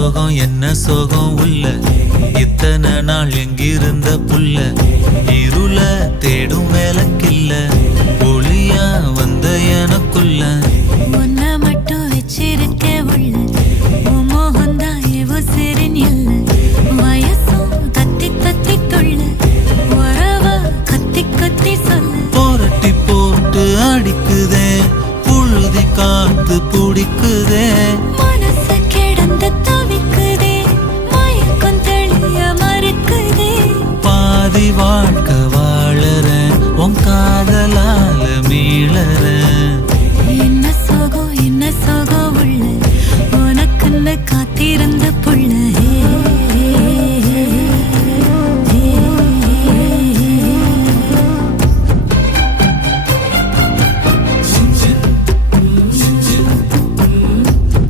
சோகம் என்ன சோகம் உள்ள இத்தனை நாள் எங்கிருந்த புல்ல இருள தேடும் வேலைக்கில்ல ஒளியா வந்த எனக்குள்ள உன்னை மட்டும் வச்சிருக்க உள்ள